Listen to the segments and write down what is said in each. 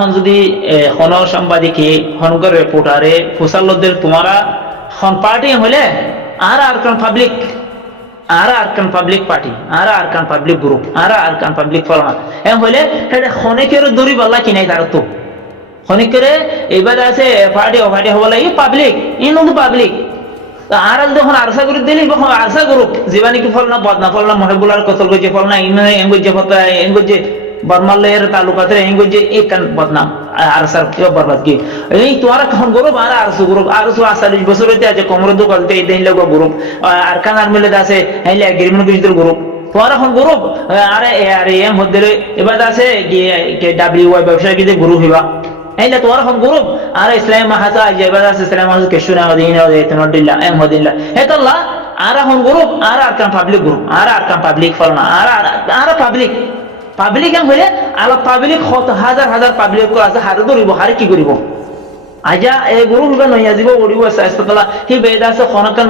হন যদি হন সাংবাদিকে হনগর রিপোর্টারে ফুসালদের তোমারা হন পার্টি হলে আর কোন পাবলিক আর পাবলিক পার্টি আর পাবলিক গ্রুপ আর পাবলিক ফলনা এম হলে সেটা খনিকের দড়ি বলা কিনাই তার তো খনিকের এবার আছে পার্টি হবো লাগে পাবলিক ইনো পাবলিক আর যখন আরসা গ্রুপ দিলি আরসা গ্রুপ যেবা নাকি ফলনা বদনা ফলনা মহেবুলার কতল গজে ফলনা এঙ্গুজে ফতা এঙ্গুজে বর্মালের তালুকাতে এঙ্গুজে একান বদনাম আরসার কি বরবাদ কি এই তোমার এখন গ্রুপ আর আরসু গ্রুপ আরসু 40 বছর হইতে আছে কোমর দোকালতে এই দিন লাগো গ্রুপ আর কানার মিলে আছে হেলে এগ্রিমেন্ট বিজদের গ্রুপ তোমার এখন গ্রুপ আরে এম মধ্যে এবার আছে কে ডাব্লিউআই ব্যবসায়ী কি গ্রুপ হইবা এইটা তোমার এখন গ্রুপ আর ইসলাম মাহাতা এবার আছে ইসলাম মাহাতা কেশুনা মদিনা ইতনাদিল্লাহ এম মদিনা হেতাল্লাহ আর এখন গ্রুপ আর পাবলিক গ্রুপ আর পাবলিক ফলনা আর পাবলিক এম হইলে আলো পাবলিক হাজার হাজার পাবলিক আছে হারে ধরিব হারে কি করিব আজা এই গরু হইবা নইয়া দিব ওড়িব আস্তাগফিরুল্লাহ হি বেদা আছে খনকান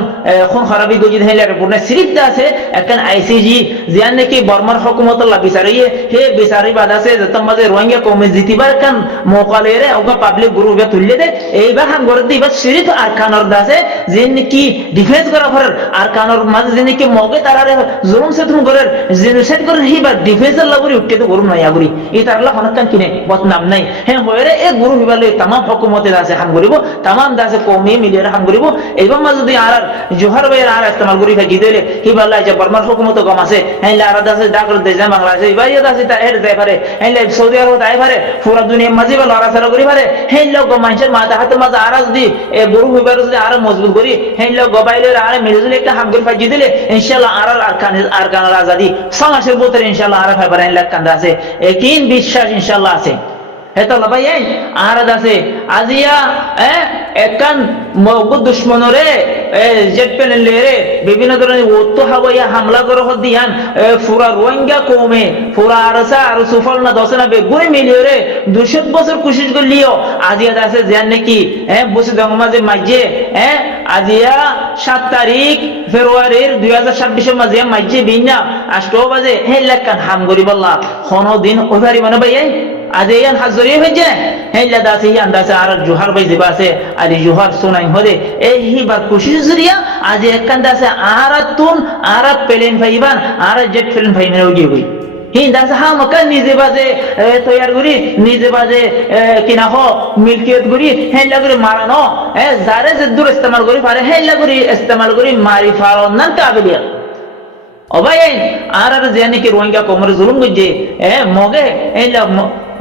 খন খারাপি গজি হেলে রিপোর্ট না সিরিফ আছে একখান আইসিজি জিয়ান নাকি বর্মার হুকুমত লা বিচারিয়ে হে বিচারি বাদ আছে যতম মাঝে রোহিঙ্গা কমে জিতিবার কান মোকালেরে ওগা পাবলিক গরু বে তুললে দে এইবার হাম গরে দিবা সিরিফ আরকানর দাসে জিন কি ডিফেন্স করা ফর আরকানর মাঝে জিন কি মগে তারারে জুলুম সে তুমি গরের জেনোসাইড করে হিবা ডিফেন্সের লাগরি উঠতে তো গরু নয়া গরি এই তারলা খনকান কিনে বদনাম নাই হে হয়রে এ গরু হিবালে तमाम হুকুমতে আছে হাম করিব तमाम দাসে কমে মিলিয়ে হাম করিব এবং মা যদি আর জোহার ভাই আর ইস্তেমাল করি থাকি দিলে কি বললা যে বর্মার হুকুমত কম আছে হেলা আর দাসে ডাকর দে যায় বাংলাদেশে ভাই দাসে তা এর দেয় পারে হেলা সৌদি আরব তাই পারে পুরো দুনিয়া মাঝে বল আর সারা করি পারে হেলা গো মানুষের মাথা হাতে মাঝে আর যদি এ গরু হইবার যদি আর মজবুত করি হেলা গবাইলের আর মিলজুল একটা হাম করে ফাজি দিলে ইনশাআল্লাহ আর কানার আজাদি সমাজের ভিতরে ইনশাআল্লাহ আর ফাইবার হেলা কান্দা আছে একই বিশ্বাস ইনশাআল্লাহ আছে হেতাল্লাহ ভাই আর আছে আজিয়া একান মগদ দুশ্মনরে জেট প্লেন রে বিভিন্ন ধরনের ওতো হাওয়া হামলা করে দিয়ান পুরা রোহিঙ্গা কমে পুরা আরসা আর সুফল না দশনা বেগুনে মিলিয়ে রে 200 বছর কোশিশ করলিও আজিয়া আছে জিয়ান নাকি বসে দংমাজে মাঝে আজিয়া 7 তারিখ ফেব্রুয়ারির 2026 মাঝে মাঝে বিনা 8 বাজে হে লাকান হাম গরি বল্লা কোনো দিন ওইবারি মানে ভাই আজ ইয়ান হাজরি হইছে হেলা দাসে ইয়ান দাসে আর জোহার ভাই দিবা আছে আর জোহার সুনাই হদে এই হিবার কোশিশ জরিয়া আজ একখান দাসে আর প্লেন ভাইবান আর জেট প্লেন ভাই মেরে গই গই হি দাসে হা মকা নিজে বাজে তৈয়ার করি নিজে বাজে কিনা হ মিলকিয়ত করি হেলা করে মারানো যারে যে দূর ইস্তেমাল করি পারে হেলা করে ইস্তেমাল করি মারি ফারন না কাবিলিয়া অবাই আর জানি কি রোহিঙ্গা কোমরে জুলুম গজে মগে হেলা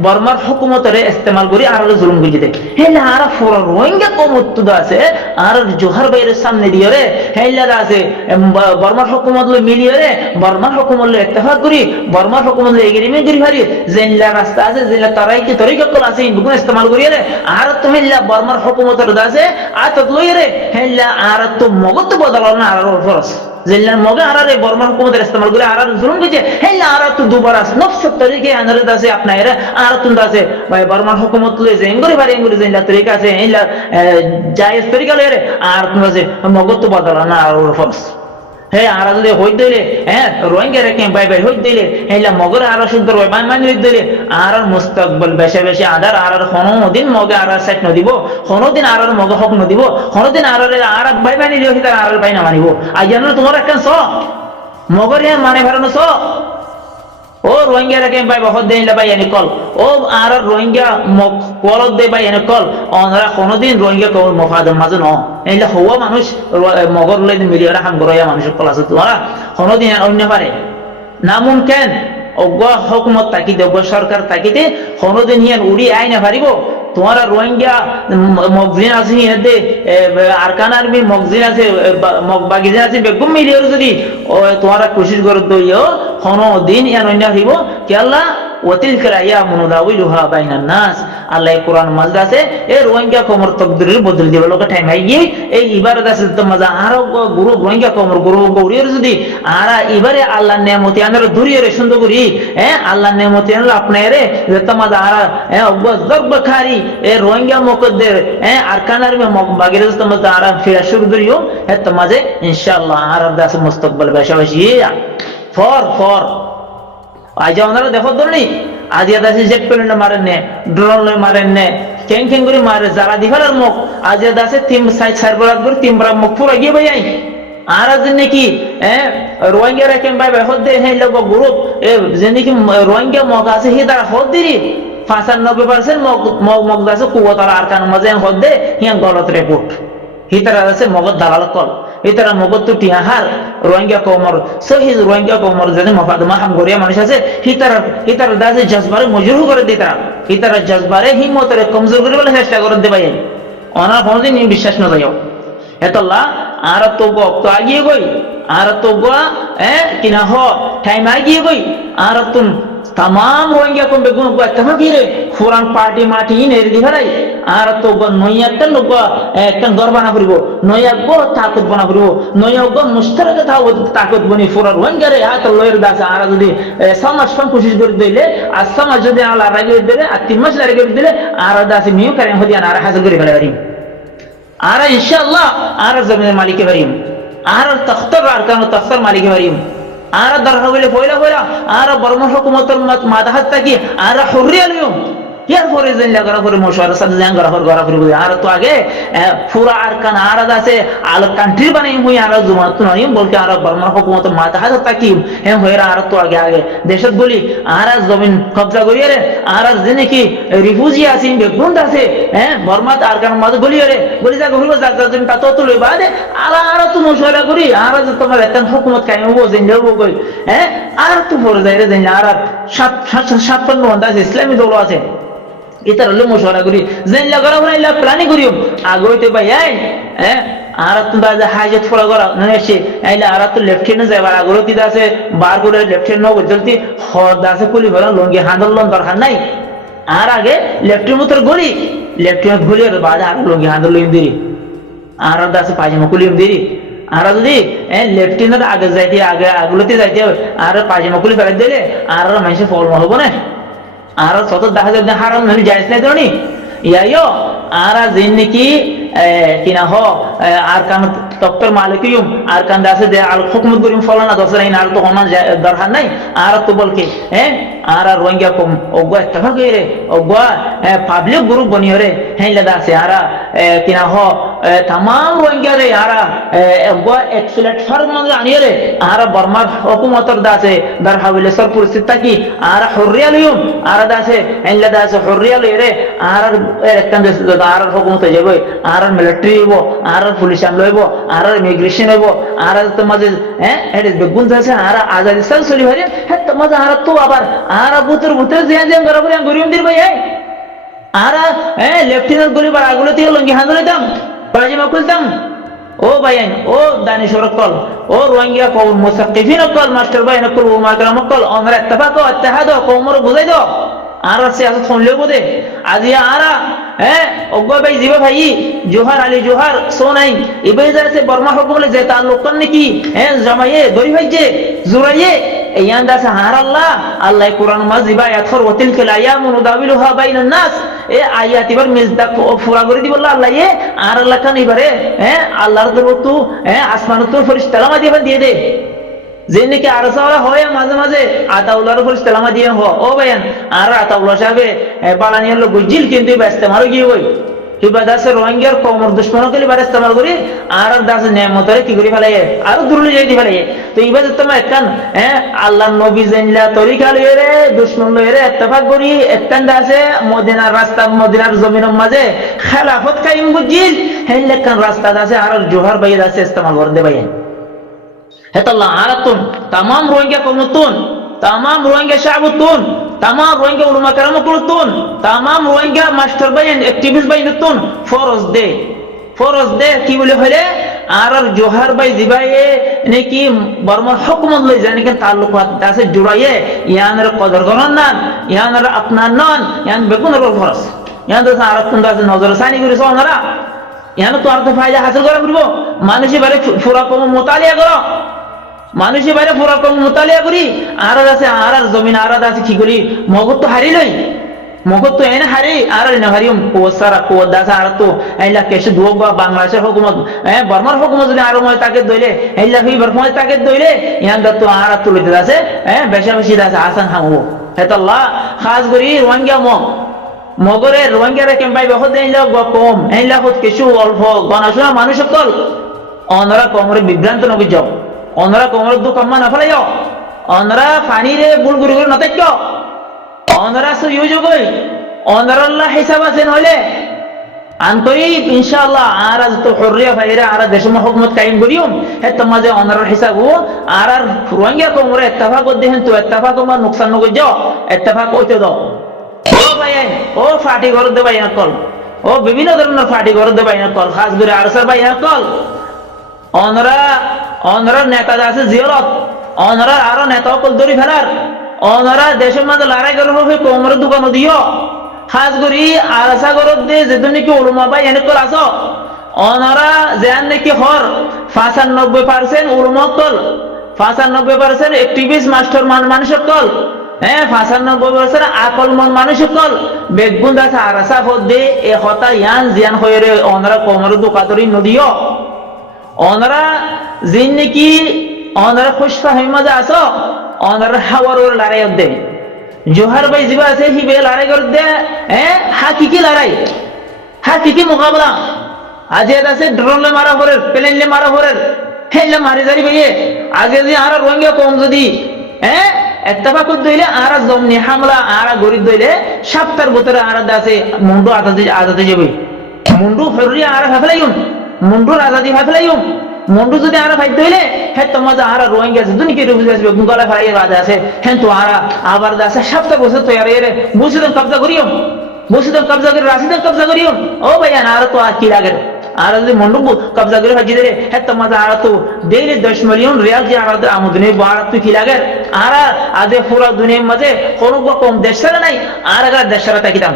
বর্মার হুকুমতরে ইস্তেমাল করি আর জুলুম গজে দে হেলা আর ফর রোহিঙ্গা কোমত আছে আর জোহার বাইরের সামনে দিয়ে রে হেলা আছে বর্মার হুকুমত লো মিলিয়ে রে বর্মার হুকুমত লো ইত্তেফাক করি বর্মার হুকুমত লো এগ্রিমেন্ট করি ভারি জেনলা রাস্তা আছে জেনলা তারাই কি তরিকা কল আছে ইনগুন ইস্তেমাল করি রে আর তো হেলা বর্মার হুকুমতর দাসে আতত লই রে হেলা আর তো মগত বদল না আর ফরস জেলার মগে আরারে বর্মা হুকুমতের ইস্তেমাল করে আর জুলুম গজে হেলা আর তো দুবারা নফস তরিকে আনরে দাসে আপনারা আর তুন দাসে ভাই বর্মা হুকুমত লই যে এঙ্গরি ভারে এঙ্গরি জেলা তরিকা আছে হেলা জায়েজ তরিকা লই রে আর তুন দাসে মগত বদল না আর ফরস হে আর যদি হই দিলে রোহিঙ্গা রে কেম বাই বাই হই দিলে হেলা মগর আর সুন্দর হয় বাই মান দিলে আর মুস্তাকবাল বেশে বেশে আদার আর কোনদিন মগে আর সেট ন দিব কোনদিন আর মগে হক ন দিব কোনদিন আর বাই বাই নিও হিতার আর বাই না মানিব আইয়ান তোমার একখান স মগর মানে ভারনো স ও রোহিঙ্গা রে কেম বাই বহুত দেইলা বাই এনে কল ও আর রোহিঙ্গা মগ কল দে বাই এনে কল অনরা কোনদিন রোহিঙ্গা কল মফাদম মাঝে ন এইলা হওয়া মানুষ মগর লই মিলিয়ারা হাম গরয়া মানুষ কল আছে তোরা কোনদিন অন্য পারে না মুমকিন অজ্ঞ হুকুমত তাকিতে অজ্ঞ সরকার তাকিতে কোনদিন হিয়ান উড়ি আইনা পারিব তোমারা রোহিঙ্গা মগজিন আছে হিয়াতে আরকান আর্মি মগজিন আছে মগবাগিজিন আছে বেগম মিলিয়র যদি তোমারা কোশিশ করে দইও কোনদিন ইয়ান অন্য হইব কি আল্লাহ ওয়াতিলকা আইয়ামু নুদাউলুহা বাইনান নাস আল্লাহ কোরআন মাঝে আছে এই রোহিঙ্গা কোমর তকদিরের বদল দিবে লোক টাইম আইয়ে এই ইবারত আছে তো মজা আর গুরু রোহিঙ্গা কোমর গুরু গৌরিয়র যদি আর ইবারে আল্লাহর নেয়ামতি আনর ধরিয়ে রে সুন্দর করি আল্লাহর নেয়ামতি আনর আপনারে তো মজা আর গজব খারি এই রোহিঙ্গা মুকদ্দের আরকানার মে বাগের তো মজা আর ফিরা শুরু করিও তো মাঝে ইনশাআল্লাহ আর দাস মুস্তাকবাল বেশাবেশি ফর আজ ওনারা দেখো ধরনি আজিয়া দাসি জেট প্লেনে মারেন নে, ড্রোন লই মারেন নে, কেং কেং করে মারে যারা দিফালার মুখ আজিয়া দাসে তিন সাইড সারবরাত করে তিনবার মুখ পুরো গিয়ে ভাই আর আজ নাকি রোহিঙ্গা রেখেন ভাই হদ্দে হে লোক গ্রুপ যে নাকি রোহিঙ্গা মগ আছে হি তারা হদ্দিরি 95% মগ আছে কুয়াতার আর কান মাঝে হদ্দে হিয়া গলত রিপোর্ট হি তারা আছে মগত দালাল কল ইতারা মগত তো টিহার রোহিঙ্গা কমর সহি রোহিঙ্গা কমর যদি মফাদমা হাম গরিয়া মানুষ আছে হিতারা দাসে জজবারে মজরুহ করে দিতারা হিতারা জজবারে হিম্মতরে কমজোর করে বলে চেষ্টা করে দে ভাই অনার কোনদিন বিশ্বাস না যাও এতলা আর তো তো আগিয়ে গই আর তো কিনা হ টাইম আগিয়ে গই আর তুম तमाम रोहिंग्या को बेगुन को तमा गिरे फुरान पार्टी माटी नेरी दिहराई আর তো নয়াটা লোক একটা ঘর বানা করিব নয়া গো তাকত বানা করিব নয়া গো মুশতারক তাকত বনি ফুরার রোহিঙ্গা রে হাত লয়ের দাস আর যদি সমাজ ফন কোশিশ করে দিলে আর সমাজ যদি আলা রাগে দিলে আর তিন মাস লাগে দিলে আর দাস মিউ করেন হদিয়া আর হাসল করে ফেলে পারি আর ইনশাআল্লাহ আর জমিনের মালিক পারিম আর তখতর আর কানো তখতর মালিক পারিম আর দরহা বলে পয়লা পয়লা আর বর্মা হুকুমতের মাদাহাত থাকি আর হুরিয়া লিও ইয়ার পরে যেন লাগা করে মশওয়ারা সাথে জান গরা করে আর তো আগে পুরা আর কান আর আছে আল কান্ট্রি বানাই হই আর জমাত নয় বলতে আর বর্মা হুকুমতের মাদাহাত থাকি হে হইরা আর তো আগে দেশত বলি আর জমিন কবজা করিয়ে রে আর জেনে কি রিফিউজি আছে বেগুন্ড আছে বর্মা আর কান মাঝে বলি রে বলি যা হইব যা জমিন তা তো লই বাদে আর তো মশওয়ারা করি আর তোমার একটা হুকুমত কায়েম হবো যেন দেবো কই আর তো পরে যাই রে যেন আর 57 ঘন্টা ইসলামী দল আছে ইতার হলো মশওয়ারা করি যেন লাগা হইলা প্ল্যানিং করিও আগইতে ভাই আর তো দাদা হাজত ফলো করা নেছে আইলা আর তো লেফটেন্ট যাবার আগরতি আছে বার করে লেফটেন্ট নব জলতি হদ আছে পুলি ভরা লঙ্গি হাঁদলন দরকার নাই আর আগে লেফটেন্ট মতর গলি লেফটেন্ট গলি আর বাদ আর লঙ্গি হাঁদলন দিরি আর দাসে পাজামা কুলিম দিরি আর যদি লেফটেন্ট আগে যাইতে আগে আগলতি যাইতে আর পাজামা কুলি ফেলে দিলে আর মানুষে ফল হবো না আর শত দেখা যায় হারাম হলে যাইস নাই ধরনি ইয়াইও আর জিন নাকি কিনা হ আর কান তক্তর মালিকিয়ুম আর কান দাসে দে আল হুকুমত করিম ফলানা দসরাইন আর তো হনা দরকার নাই আর তো বলকে আর রোহিঙ্গা কম ওগো ইত্তেফাক রে ওগো পাবলিক গ্রুপ বনিও রে হেইলা দাসে আর কিনা হ तमाम रोहिंग्या रे আর ওগো এক প্ল্যাটফর্ম মানে আনিয়ে রে আর বর্মা হুকুমতর দাসে দর হাবিলে সর পরিস্থিতি কি আর হুরিয়া লিয়ুম আর দাসে হেইলা দাসে হুরিয়া রে আর একটা দেশ আর হুকুমত যাবে আর মিলিটারি হইব আর পুলিশ আমল হইব আর ইমিগ্রেশন হইব আর তোমাদের এডি বেগুন আছে আর আজাদি সাল চলি হরে তোমাদের আর তো আবার আর বুতর জিয়ান করা করে গরিম দির ভাই আর লেফটেন্যান্ট গলি বার আগুলো থেকে লঙ্গি হাঁদলে দাম বাজি মাকুলতাম ও ভাইয়ান ও দানিশর কল ও রোহিঙ্গা কওম মুসাক্কিফিন কল মাস্টার ভাইয়ান কল ও মাকরাম কল আমরা ইত্তেফাক ও ইত্তেহাদ কওমর বুঝাই দাও আর সিয়াসত শুনলেও বোধে আজিয়া আরা ওগো ভাই জিবা ভাই জোহার আলী জোহার সোনাই ইবাই যাচ্ছে বর্মা হুকুমলে যে তাল্লুক কর নাকি জামাইয়ে গরি ভাই যে জুরাইয়ে ইয়ান দাস হার আল্লাহ কোরআন মাঝ জিবা ইয়াতফর ওয়াতিল কাল আয়ামু নুদাবিলুহা বাইনান নাস আয়াত এবার মিজদা পুরা করে দিব আল্লাহ আর আল্লাহ কান এবারে আল্লাহর দরতো আসমানত তো ফেরেশতারা মাঝে দিয়ে দে যে নাকি আরসাওয়ালা হয় মাঝে মাঝে আতাউল্লাহর ফেরেশতারা দিয়ে হ ও ভাইয়ান আর আতাউল্লাহ সাহেব বালানিয়ার লোক বুঝিল কিন্তু ইস্তেমাল গিয়ে হই কিবা দাসে রোহিঙ্গার কমর দুশ্মনকে লিবার ইস্তেমাল করি আর দাস নেমতরে কি করি ফেলাই আর দূরে যাই দি ফেলাই তো ইবাদ তোমার একখান আল্লাহর নবী জানলা তরিকা লইয়ে রে দুশ্মন লইয়ে রে ইত্তেফাক করি একখান দাসে মদিনার রাস্তা মদিনার জমিনের মাঝে খেলাফত কায়েম বুঝিল হেন লেখান রাস্তা দাসে আর জোহার ভাই দাসে ইস্তেমাল করে দে ভাই হেতাল্লাহ আরাতুন तमाम रोहिंग्या কমতুন तमाम रोहिंग्या শাবতুন तमाम रोहिंग्या উলামা کرام কুলতুন तमाम रोहिंग्या মাস্টার বাইন অ্যাক্টিভিস্ট বাইনতুন ফরজ দে কি বলে হলে আর জোহার ভাই জিবায়ে নাকি বর্মা হুকুমত লই জানি কেন তাল্লুকাত আছে জুড়াইয়ে ইয়ানের কদর করন না ইয়ানের আপনার নন ইয়ান বেগুনের ফরজ ইয়ান তো আরাতুন দাস নজর সানি করে সোনারা ইয়ান তো আর তো ফায়দা হাসিল করা করব মানুষে বারে ফুরা কম মুতালিয়া করো মানুষের বাইরে পুরা কম মুতালিয়া করি আর আছে আর জমিন আর আছে কি করি মগত তো হারি লই মগত তো এনে হারি আর না হারিম কোসারা কোদাস আর তো আইলা কেশে দুবা বাংলাদেশের হুকুমত বর্মার হুকুমত যদি আর মই তাকে দইলে আইলা হই বর্মায় তাকে দইলে ইয়ান তো আর তো লইতে আছে বেশি বেশি আছে আসান হামো হেতাল্লাহ খাস করি রোহিঙ্গা মগরে রোহিঙ্গারে কেম্পাই বহুত এইলা কম এইলা হত কিছু অল্প গণাশোনা মানুষ সকল অনরা কমরে বিভ্রান্ত নবী যাও অনরা কমরে দু কম্মা না ফেলাইও অনরা পানিরে বুল গুড়ি করে নতেক্য অনরা সুযোগ অনরাল্লাহ হিসাব আছে নইলে আনকরি ইনশাআল্লাহ আর আজ তো হরিয়া ভাইরা আর দেশের হুকুমত কায়েম করিও হে তোমাজে অনরার হিসাব আর রোহিঙ্গা কমরে ইত্তেফাক দেহেন তো ইত্তেফাক মা নুকসান নগই যাও ইত্তেফাক হইতে দাও ও ভাই ও ফাটি ঘর দে ভাই কল ও বিভিন্ন ধরনের ফাটি ঘর দে ভাই কল খাস করে আরসার ভাই কল অনরা নেতা আছে জিয়রত অনরা আরো নেতা কল দরি ফেলার অনরা দেশের মাঝে লড়াই করে হবে কোমরে দোকান দিও খাস করি আরসা ঘরত দে যেদিন নাকি উলমা ভাই এনে কল আস অনরা যেন নাকি হর 95% উলমা কল 95% অ্যাক্টিভিস্ট মাস্টার মানুষ কল হ্যাঁ 95% আকল মন মানুষ কল বেগুন দাসা আরসা ফদে এ হতা ইয়ান জিয়ান হয়ে রে অনরা কোমরে দোকাতরি নদিও অনরা জিন নাকি অনরা খুশফা হিমাজা আসো অনরা হাওয়ার ওর লড়াই দে জোহার ভাই জিবা আছে হিবে লড়াই করে দে হ্যাঁ হাকিকি মোকাবলা আজ আছে ড্রোনলে মারা হরে প্লেনলে মারা হরে হেলে মারি জারি ভাইয়ে আগে যে আর রোহিঙ্গা কম যদি হ্যাঁ ইত্তেফাক দইলে আর জমনি হামলা আর গরিব দইলে সপ্তাহের ভিতরে আর আছে মুন্ডু আজাদি যাবে মুন্ডু হরিয়া আর হাফলাইম মুন্ডুর আজাদি হাফলাইম মুন্ডু যদি আর ভাই দইলে হে তোমাজা আর রোহিঙ্গা আছে দুনিকে রুবি আসবে গুঙ্গালা ভাই রাজা আছে হেন তো আর আবার আছে সপ্তাহ বছর তো এরে মুসিদম কবজা করিও মুসিদম কবজা করে রাশিদম কবজা করিও ও ভাইয়া আর তো আর কি লাগে আর যদি মুন্ডু কবজা করে হাজি দে হে তোমাজা আর তো ডেইলি 10 মিলিয়ন রিয়াল যে আর আমদানি বার তো কি লাগে আর আজ পুরো দুনিয়ার মাঝে কোনো কম দেশ ছাড়া নাই আর আগে দেশ ছাড়া তাকিতাম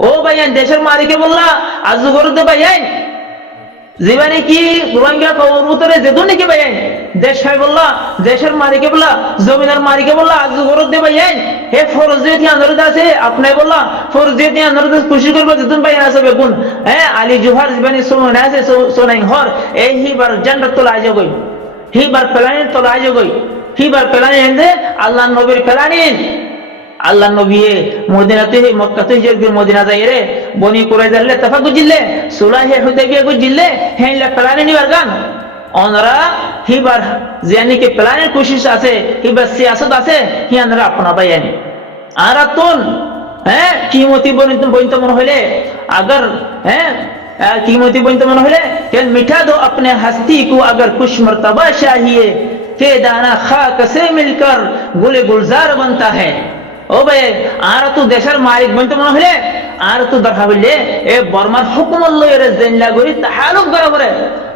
ও ভাইয়া দেশের মালিকে বললা আজ গরুতে ভাইয়া জীবনে কি রোহিঙ্গা কবরুতরে যেদুন নাকি ভাই দেশ খাই বললা দেশের মালিকে বললা জমিদার মালিকে বললা আজ গরত দে ভাই হে ফরজিয়তি আন্দোলন আছে আপনি বললা ফরজিয়তি আন্দোলন খুশি করবে যেদুন ভাই আছে বেগুন হ্যাঁ আলী জোহার জীবনে সোনা আছে সোনাই হর এই হিবার জান্নাত তো লাজে গই হিবার প্ল্যানেট তো লাজে গই হিবার প্ল্যানেট দে আল্লাহ নবীর প্ল্যানেট আল্লাহ নবী মদিনাতে মক্কাতে হিজরত মদিনা যাই রে বনি কুরাইজালে তফাক জিল্লে সুলাহে হুদাইবিয়া গুজিল্লে হেইলা প্ল্যানে নিবার গান অনরা হিবার জানি কে প্ল্যানের কোশিশ আছে হিবার সিয়াসত আছে হি আনরা আপনা বাইয়ানি আরাতুন হ্যাঁ কিমতি বনিত মন হইলে अगर হ্যাঁ कीमती बनित मन হইলে কেন মিঠা দো अपने हस्ती को अगर कुछ मर्तबा चाहिए के दाना खाक से मिलकर गुल गुलजार बनता है ও ভাই আর তো দেশের মালিক বলতে মনে হলে আর তো দেখা হইলে এ বর্মার হুকুমত লইরে জেনলা গরি তাহালুক করা পরে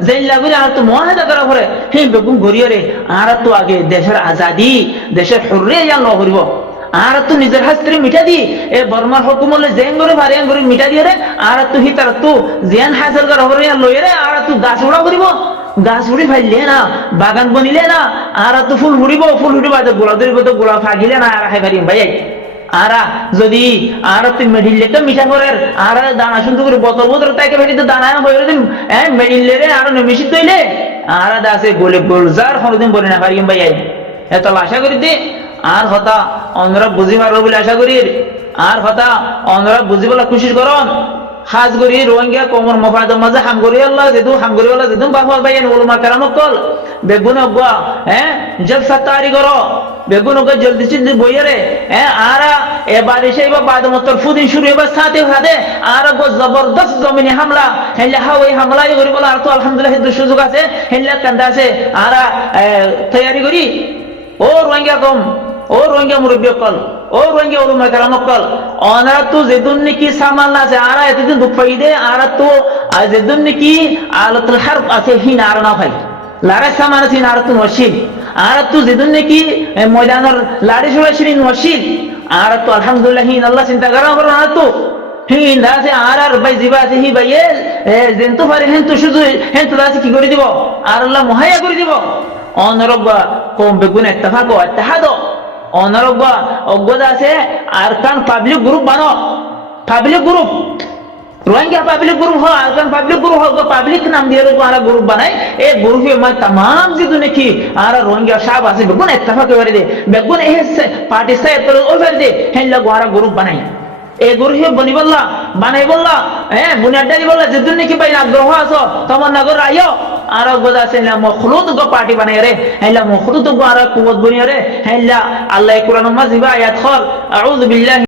জেনলা গরি আর তো মুআহাদা করা পরে হে বেগুন গরিয়রে আর তো আগে দেশের আজাদি দেশের হুররিয়া জান ল করিব আর তো নিজের হাস্ত্রে মিঠা দি এ বর্মার হুকুমত লই জেন গরি ভারিয়ান গরি মিঠা দিয়ে রে আর তো হিতার তো জিয়ান হাসিল করা পরে লইরে আর তো গাছ উড়া করিব গাছ উড়ি ফাইলে না বাগান বনিলে না আর তো ফুল উড়িব গোলা ধরিব তো গোলা ফাগিলে না আর হাই পারিম ভাই আরা যদি আর তুই মেডিলে তো মিঠা করে আর দানা শুনতে করে বোতল তাকে ভেটিতে দানা হয়ে দিন মেডিলে রে আর মিশি তৈলে আর আছে গোলে গোলজার হরদিন বলে না পারিম ভাই এত আশা করি দে আর হতা অন্যরা বুঝি পারবো বলে আশা করি আর হতা অন্যরা বুঝি বলা খুশি করন খাস করি রোহিঙ্গা কোমর মফাদ মাঝে হামগরি আল্লাহ যেদু হামগরি আল্লাহ যেদু বাহওয়াল বাইন উলামা کرام কল বেগুন গয়া হ্যাঁ জলসা তারি করো বেগুন গয়া জলদি চিন্দি বইরে হ্যাঁ আরা এবারে সেই বা বাদ মতর ফুদিন শুরু এবার সাথে সাথে আর গো জবরদস্ত জমিনে হামলা হেলা হাওয়াই হামলা করি বলা আর তো আলহামদুলিল্লাহ হিন্দু সুযোগ আছে হেলা কান্দা আছে আরা তৈরি করি ও রোহিঙ্গা কম ও রোহিঙ্গা মুরব্বী কল ও রোহিঙ্গা উলামা کرام কল অনারা তো যেদুন নাকি সামান আছে আর এতদিন দুঃখ পাই দে আর তো যেদুন নাকি আলাতুল হারব আছে হিন আর না ভাই লারে সামান আছে আর তো ওয়াসিল আর তো যেদুন নাকি ময়দানের লাড়ি সরাসরি ওয়াসিল আর তো আলহামদুলিল্লাহ হিন আল্লাহ চিন্তা করা করে আর তো হিন আছে আর ভাই জিবা আছে হি ভাই যেন তো পারে হেন তো শুধু হেন তো আছে কি করে দিব আর আল্লাহ মুহাইয়া করে দিব অনরবা কম বেগুন ইত্তেফাক ও ইত্তেহাদ অনরবা অজ্ঞতা আছে আরকান পাবলিক গ্রুপ বানো public group Rohingya public group হয় আর পাবলিক গ্রুপ হোক পাবলিক নাম দিয়ে আর গ্রুপ বানাই এই গ্রুপে মানে तमाम যে নাকি আর রোহিঙ্গা সাহেব আছে বেগুন ইত্তেফাক করে দে বেগুন এই পার্টি সাহেব করে ওভার দে হেল্লা গোয়ারা গ্রুপ বানাই এই গ্রুপে বনি বললা বানাই বললা বুনিয়াদি বললা যে নাকি ভাই আগ্রহ আছো তোমার নগর আইও আর গোদা আছে না মখলুদ গো পার্টি বানাই রে হেল্লা মখলুদ গো আর কুবত বনি রে হেল্লা আল্লাহ কোরআন মাজিবা আয়াত খল আউযু বিল্লাহি